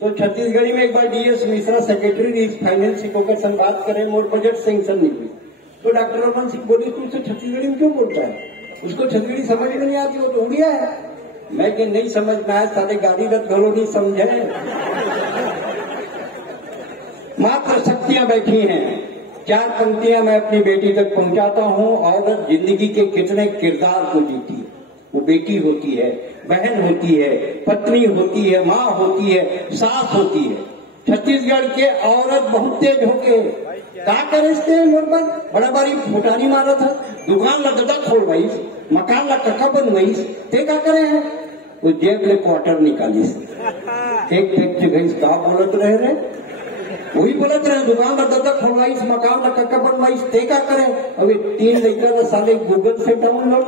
तो छत्तीसगढ़ी में एक बार डीएस मिश्रा सेक्रेटरी रीज फाइनेंस होकर संग बात करें, मोर बजट सेंक्शन नहीं हुई। तो डॉक्टर रमन सिंह बोली तू उससे छत्तीसगढ़ी में क्यों बोलता है, उसको छत्तीसगढ़ी समझ में नहीं आती, वो तो उड़िया है। मैं कि नहीं समझ में आया, सारे गाड़ी रथ घरों नहीं समझे। मात्र शक्तियां बैठी हैं, 4 पंक्तियां मैं अपनी बेटी तक पहुंचाता हूं। औरत जिंदगी के कितने किरदार को जीती है। वो बेटी होती है, बहन होती है, पत्नी होती है, माँ होती है, सास होती है। छत्तीसगढ़ के औरत बहुत तेज होके क्या करे मोर पर बड़ा बारी फुटानी मारा था, दुकान ला गदा खोलवाई, मकान ला कक्का बनवाई, ते क्या करे हैं वो जेब ले क्वार्टर निकाली, एक फैक्ट्री गई का बोलत रहे, वही बोलत रहे, दुकान ला गदा खोलवाई, मकान ला कक्का बनवाई, ते क्या करे। अभी 3 लड़का साले गूगल से डाउनलोड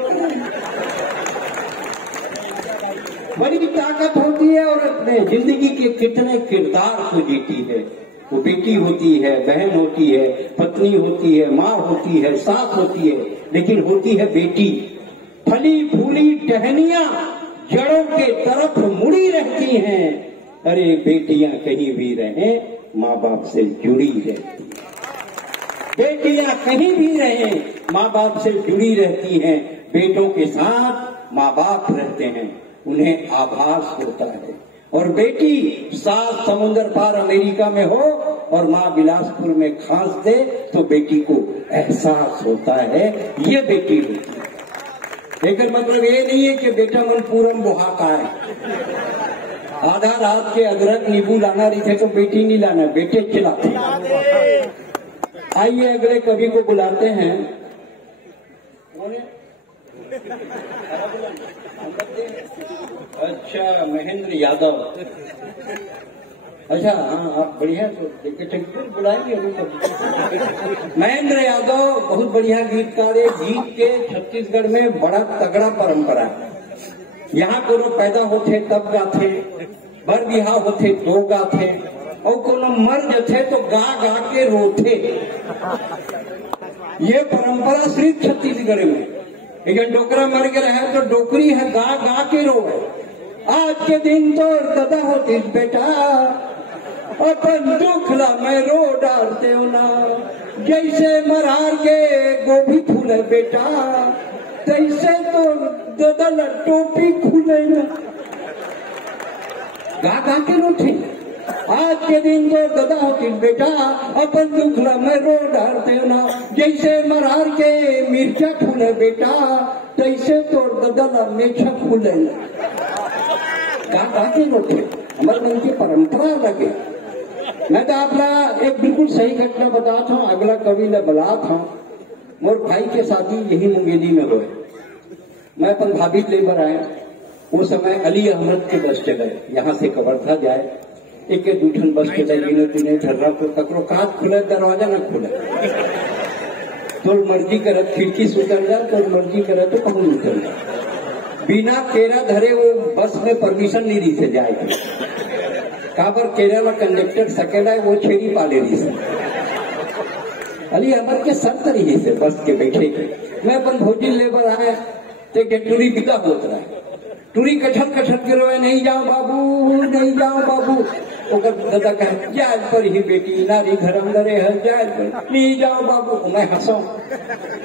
बड़ी ताकत होती है। और अपने जिंदगी के कितने किरदार को जीती है। वो बेटी होती है, बहन होती है, पत्नी होती है, माँ होती है, सास होती है, लेकिन होती है बेटी। फली फूली टहनियां जड़ों के तरफ मुड़ी रहती हैं। अरे बेटियां कहीं भी रहें, माँ बाप से जुड़ी रहती हैं। बेटियां कहीं भी रहें, माँ बाप से जुड़ी रहती हैं। बेटों के साथ माँ बाप रहते हैं, उन्हें आभास होता है। और बेटी 7 समुद्र पार अमेरिका में हो और माँ बिलासपुर में खांस दे तो बेटी को एहसास होता है, ये बेटी होती है। लेकिन मतलब ये नहीं है कि बेटा मन पूरम बुहाता है। आधा रात के अदरक नींबू लाना रही थे तो बेटी नहीं लाना, बेटे खिलाते। आइए अगले कवि को बुलाते हैं। अच्छा, महेंद्र यादव। अच्छा हाँ, आप बढ़िया, तो बुलाएंगे। महेंद्र यादव बहुत बढ़िया गीतकार है। गीत के छत्तीसगढ़ में बड़ा तगड़ा परंपरा है। यहाँ कोनो पैदा होते तब गाथे, बर बिहा होते तो गाथे, और कोनो मर जाते तो गा गा के रोते। ये परंपरा सिर्फ छत्तीसगढ़ में। लेकिन डोकरा मर के रहे तो डोकरी है गा गा के रोए। आज के दिन तो दादा होती बेटा, अपन दुखला में रो डालते हो ना, जैसे मरार के गोभी फूले बेटा, तैसे तो दादा टोपी खुले ना, गा गा के रोते। आज के दिन जो दादा होती बेटा, अपन दुखला में रो डालते हो ना, जैसे मरार के मिर्चा फूले बेटा, तैसे तो दादा मेछा फूले ना, गा गा के रोते। हमारे मन की परंपरा लगे। मैं तो आपला एक बिल्कुल सही घटना बताता हूँ। अगला कवि ने बलात हूँ। मोर भाई के शादी यही मुंगेली में हुए। मैं अपन भाभी लेबर आए, वो समय अली अहमद के बस चले, यहाँ से कवर्धा जाए। एक दूठन बस चले, गिने तिने धर्रा को तकरो कांच खुले, दरवाजा न खुले। तो मर्जी करे खिड़की से उतर जाए, तो मर्जी करे तो कहूँ उतर जाए। बिना केरा धरे वो बस में परमिशन नहीं दी से जाएगी। काबर केरा में कंडक्टर सकेला है, वो छेड़ी पाले रही से। अली अहमद के सर तरीके से बस के बैठे के मैं अपन भोजी लेबर आए तो टूरी बिदा होत रहा है। टूरी कछत कछत के रोए, नहीं जाओ बाबू, नहीं जाओ बाबू। ओकर दादा कहे जाए पर ही बेटी नारी धर्म डरे है, जाए पर नहीं जाओ बाबू। मैं हंसा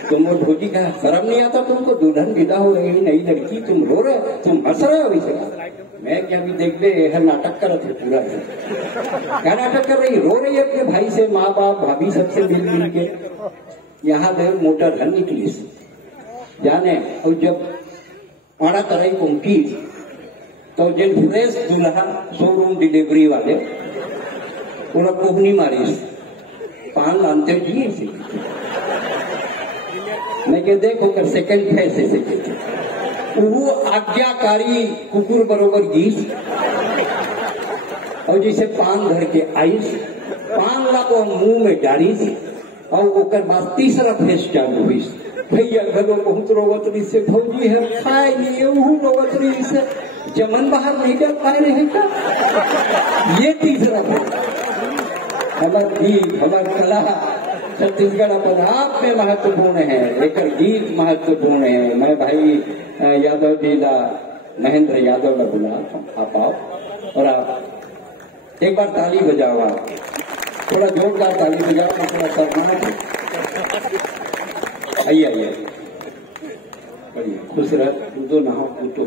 तो मोर भोजी कहा शर्म नहीं आता तुमको, दुल्हन विदा हो रही नई लड़की, तुम रो रहे, तुम हंस रहे हो इसे। मैं क्या भी देख दे यह नाटक कर रहे पूरा। क्या नाटक कर रही, रो रही है अपने भाई से, माँ बाप भाभी सबसे मिल मिल के। यहाँ देर मोटर घर निकली जाने, और जब पाड़ा तरह पहुंची तो जिन फ्रेश दुल्हा शोरूम डिलीवरी वाले पूरा कोहनी मारी, पान लानते जी से। मैं के देखो कर सेकंड फैसे से वो आज्ञाकारी कुकुर बरोबर गीस, और जैसे पान धर के आईस, पान ला को मुंह में डाली, और ओकर बाद तीसरा फेस चालू हुई। भैया घरों बहुत रोवतरी से भौजी है खाए नहीं, वो रोवतरी से जमन बाहर नहीं कर पाए रहे का। ये तीसरा हमारे गीत, हमारी कला छत्तीसगढ़ अपन आप में महत्वपूर्ण है, लेकर गीत महत्वपूर्ण है। मैं भाई यादव जी ला, महेंद्र यादव ला बुला, आप आओ और आप एक बार ताली बजावा, थोड़ा जोरदार ताली बजावा, थोड़ा सम्मान। आइए आइए, बढ़िया खुश रह, कूदो नहाओ कूदो।